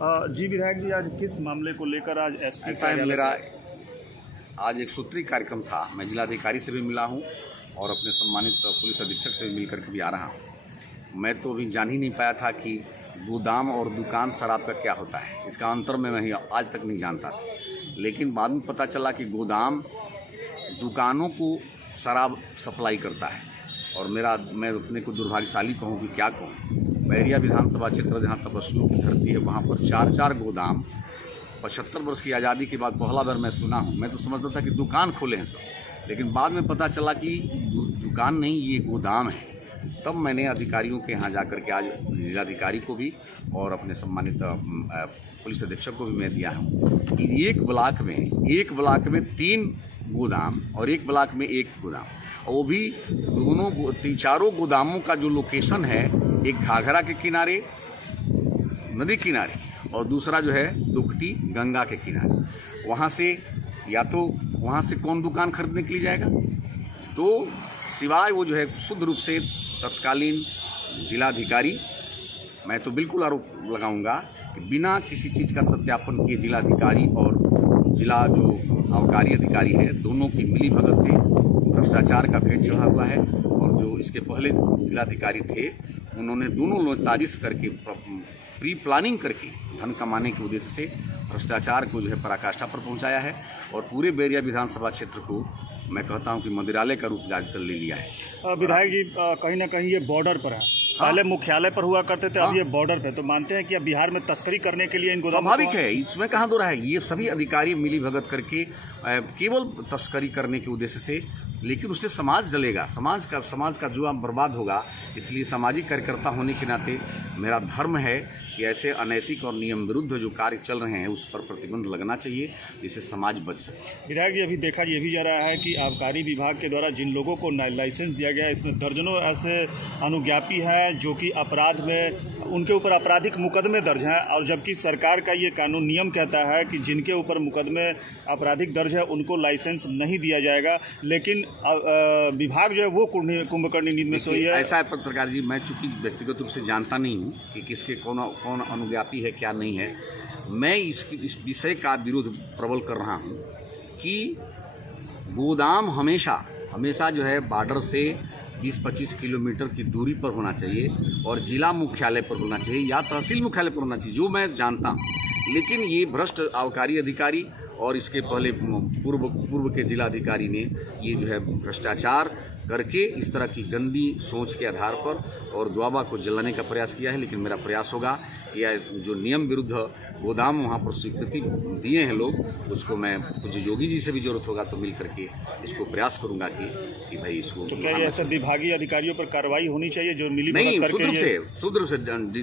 जी विधायक जी, आज किस मामले को लेकर आज एसपी ऐसा है, मेरा आज एक सूत्रीय कार्यक्रम था। मैं जिलाधिकारी से भी मिला हूं और अपने सम्मानित पुलिस अधीक्षक से भी मिलकर के भी आ रहा हूं। मैं तो अभी जान ही नहीं पाया था कि गोदाम और दुकान शराब का क्या होता है। इसका अंतर मैं आज तक नहीं जानता था, लेकिन बाद में पता चला कि गोदाम दुकानों को शराब सप्लाई करता है। और मैं अपने को दुर्भाग्यशाली कहूँ कि क्या कहूँ, बैरिया विधानसभा क्षेत्र जहाँ तपस्वियों की धरती है, वहाँ पर 4 गोदाम 75 वर्ष की आज़ादी के बाद पहला बार मैं सुना हूँ। मैं तो समझता था कि दुकान खोले हैं सब, लेकिन बाद में पता चला कि दुकान नहीं, ये गोदाम है। तब मैंने अधिकारियों के यहाँ जाकर के आज जिलाधिकारी को भी और अपने सम्मानित पुलिस अधीक्षक को भी मैं दिया हूँ कि एक ब्लॉक में 3 गोदाम और एक ब्लॉक में 1 गोदाम, और वो भी दोनों 4 गोदामों का जो लोकेशन है, एक घाघरा के किनारे नदी किनारे और दूसरा जो है दुकटी गंगा के किनारे। वहाँ से या तो वहाँ से कौन दुकान खरीदने के लिए जाएगा, तो सिवाय वो जो है शुद्ध रूप से तत्कालीन जिलाधिकारी, मैं तो बिल्कुल आरोप लगाऊंगा कि बिना किसी चीज़ का सत्यापन किए जिलाधिकारी और जिला जो आबकारी अधिकारी है, दोनों की मिलीभगत से भ्रष्टाचार का भेंट चढ़ा हुआ है। और जो इसके पहले जिलाधिकारी थे, उन्होंने दोनों लोग साजिश करके प्री प्लानिंग करके धन कमाने के उद्देश्य से भ्रष्टाचार को जो है पराकाष्ठा पर पहुंचाया है और पूरे बैरिया विधानसभा क्षेत्र को मैं कहता हूं कि मंदिरालय का रूप कर ले लिया है। विधायक जी, कहीं ना कहीं ये बॉर्डर पर है। पहले मुख्यालय पर हुआ करते थे, अब ये बॉर्डर पे, तो मानते हैं कि अब बिहार में तस्करी करने के लिए इन गोदामों स्वाभाविक है, इसमें कहाँ दो रहा है। ये सभी अधिकारी मिलीभगत करके केवल तस्करी करने के उद्देश्य से, लेकिन उससे समाज जलेगा, समाज का जुआ बर्बाद होगा। इसलिए सामाजिक कार्यकर्ता होने के नाते मेरा धर्म है कि ऐसे अनैतिक और नियम विरुद्ध जो कार्य चल रहे हैं उस पर प्रतिबंध लगना चाहिए, जिससे समाज बच सके। विधायक जी, अभी देखा ये भी जा रहा है कि आबकारी विभाग के द्वारा जिन लोगों को लाइसेंस दिया गया है, इसमें दर्जनों ऐसे अनुज्ञापी हैं जो कि अपराध में उनके ऊपर आपराधिक मुकदमे दर्ज हैं, और जबकि सरकार का ये कानून नियम कहता है कि जिनके ऊपर मुकदमे आपराधिक दर्ज है उनको लाइसेंस नहीं दिया जाएगा, लेकिन विभाग जो है वो कुंभकर्णी नींद में सोई है। ऐसा है पत्रकार जी, मैं चूंकि व्यक्तिगत रूप से जानता नहीं हूँ कि किसके कौन अनुज्ञापी है क्या नहीं है, मैं इस विषय का विरोध प्रबल कर रहा हूँ कि गोदाम हमेशा जो है बॉर्डर से 20-25 किलोमीटर की दूरी पर होना चाहिए और जिला मुख्यालय पर होना चाहिए या तहसील मुख्यालय पर होना चाहिए, जो मैं जानता हूँ। लेकिन ये भ्रष्ट आबकारी अधिकारी और इसके पहले पूर्व के जिलाधिकारी ने ये जो है भ्रष्टाचार करके इस तरह की गंदी सोच के आधार पर और द्वाबा को जलाने का प्रयास किया है। लेकिन मेरा प्रयास होगा कि जो नियम विरुद्ध गोदाम वहाँ पर स्वीकृति दिए हैं लोग, उसको मैं कुछ योगी जी से भी जरूरत होगा तो मिल करके इसको प्रयास करूंगा कि भाई इसको। तो क्या ऐसे विभागीय अधिकारियों पर कार्रवाई होनी चाहिए जो नहीं, शुद्ध रूप से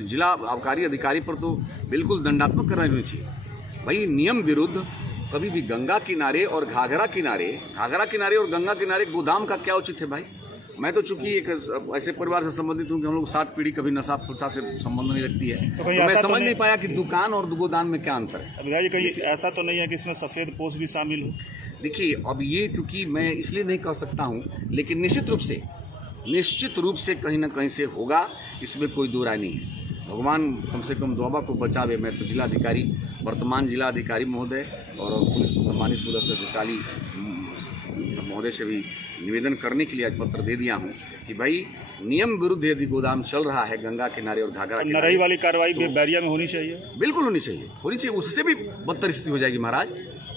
जिला आबकारी अधिकारी पर तो बिल्कुल दंडात्मक कार्रवाई होनी चाहिए। भाई नियम विरुद्ध कभी भी गंगा किनारे और घाघरा किनारे और गंगा किनारे गोदाम का क्या उचित है भाई। मैं तो चूंकि एक ऐसे परिवार से संबंधित हूँ कि हम लोग 7 पीढ़ी कभी नशा फुर्सा से संबंध नहीं रखती है, तो मैं समझ नहीं पाया कि दुकान और गोदाम में क्या अंतर है। विधायक जी, कहीं ऐसा तो नहीं है कि इसमें सफ़ेद पोश भी शामिल हो? देखिए, अब ये चूंकि मैं इसलिए नहीं कह सकता हूँ, लेकिन निश्चित रूप से कहीं ना कहीं से होगा, इसमें कोई दो राय नहीं है। भगवान कम से कम द्वाबा को बचावे। मैं तो जिलाधिकारी, वर्तमान जिलाधिकारी महोदय और सम्मानित पुलिस अधिकारी महोदय से भी निवेदन करने के लिए आज पत्र दे दिया हूं कि भाई नियम विरुद्ध यदि गोदाम चल रहा है गंगा किनारे और घाघरा किनारे, नरई वाली कार्रवाई तो बैरिया में होनी चाहिए, बिल्कुल होनी चाहिए। उससे भी बदतर स्थिति हो जाएगी महाराज।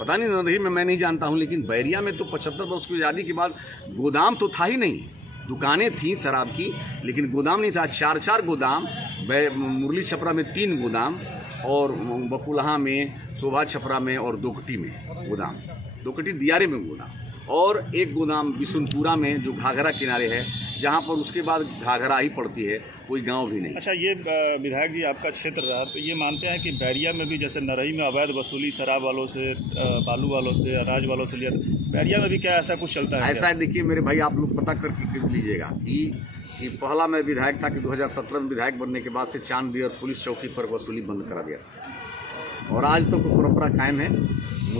पता नहीं नरई में मैं नहीं जानता हूँ, लेकिन बैरिया में तो 75 वर्ष की आज़ादी के बाद गोदाम तो था ही नहीं। दुकानें थी शराब की, लेकिन गोदाम नहीं था। 4 गोदाम, मुरली छपरा में 3 गोदाम और बकुलहा में, शोभा छपरा में और दोकटी में गोदाम, दोकटी दियारे में गोदाम, और 1 गोदाम बिशुनपुरा में जो घाघरा किनारे है, जहाँ पर उसके बाद घाघरा ही पड़ती है, कोई गांव भी नहीं। अच्छा, ये विधायक जी आपका क्षेत्र रहा, तो ये मानते हैं कि बैरिया में भी जैसे नरई में अवैध वसूली शराब वालों से, बालू वालों से, अनाज वालों से लिया, बैरिया में भी क्या ऐसा कुछ चलता है? ऐसा है, देखिए मेरे भाई, आप लोग पता करके लीजिएगा कि पहला मैं विधायक था कि 2017 में विधायक बनने के बाद से चांददी और पुलिस चौकी पर वसूली बंद करा दिया, और आज तक तो परंपरा कायम है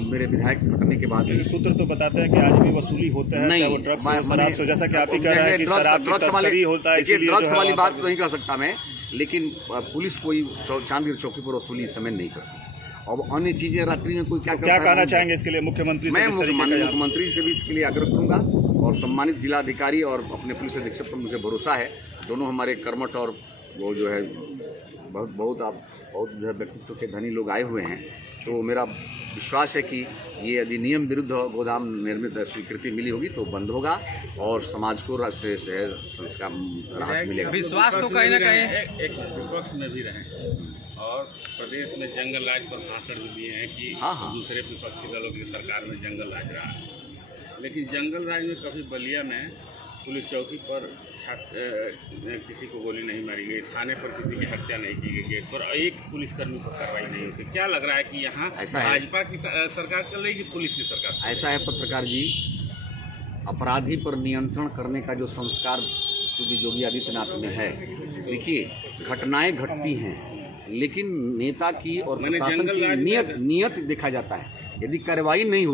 मेरे विधायक से हटने के बाद। सूत्र तो बताते हैं कि आज भी वसूली होता है, चाहे वो ड्रग्स हो, शराब से, जैसा कि आप ही कह रहे हैं कि शराब की तस्करी होता है। ड्रग्स वाली बात तो नहीं कह सकता मैं, लेकिन पुलिस कोई चांदगीर चौकी पर वसूली इस समय नहीं करती। अब अन्य चीजें रात्रि में कोई क्या करता क्या है, कहना चाहेंगे इसके लिए मुख्यमंत्री से? मैं किस तरीके का माननीय यहाँ- मुख्यमंत्री से भी इसके लिए आग्रह करूंगा और सम्मानित जिलाधिकारी और अपने पुलिस अधीक्षक पर मुझे भरोसा है। दोनों हमारे कर्मठ और वो जो है बहुत जो है व्यक्तित्व के धनी लोग आए हुए हैं, तो मेरा विश्वास है कि ये अधिनियम विरुद्ध गोदाम निर्मित स्वीकृति मिली होगी तो बंद होगा और समाज को से इसका राहत मिलेगा। विश्वास तो कहीं ना कहीं एक विपक्ष में भी रहे और प्रदेश में जंगल राज पर भाषण भी दिए हैं कि हाँ। दूसरे विपक्ष के दलों की सरकार में जंगल राज रहा है, लेकिन जंगल राज में कभी बलिया में पुलिस चौकी पर किसी को गोली नहीं मारी गई, थाने पर किसी की हत्या नहीं की गई, गेट पर एक पुलिसकर्मी पर कार्रवाई नहीं होती। क्या लग रहा है कि यहाँ भाजपा की सरकार चल रही है कि पुलिस की सरकार? ऐसा है पत्रकार जी, अपराधी पर नियंत्रण करने का जो संस्कार श्री योगी आदित्यनाथ में है, देखिए घटनाएं घटती हैं लेकिन नेता की और प्रशासन की नियत देखा जाता है। यदि कार्रवाई नहीं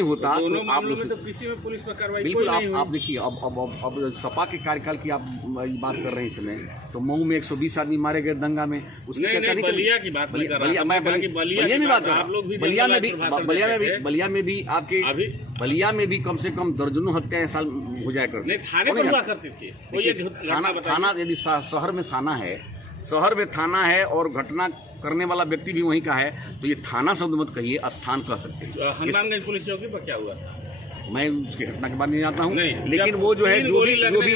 होता तो आप लोग तो किसी में पुलिस पर कार्रवाई बिल्कुल कोई नहीं आप देखिए अब सपा के कार्यकाल की आप बात कर रहे हैं इस समय, तो मऊ में 120 आदमी मारे गए दंगा में, उसकी चर्चा नहीं बलिया की बात नहीं कर रहा हूं। मैं बलिया में बात कर रहा हूं। बलिया में भी कम से कम दर्जनों हत्याएं साल हो जाया करती। थाने पर हुआ करती थी। थाना यदि शहर में थाना है और घटना करने वाला व्यक्ति भी वहीं का है, तो ये थाना शब्द मत कहिए, स्थान कह सकते हैं। हनुमानगंज पुलिस चौकी पर क्या हुआ था? मैं उसकी घटना के बारे में नहीं जानता हूँ, लेकिन वो जो है जो भी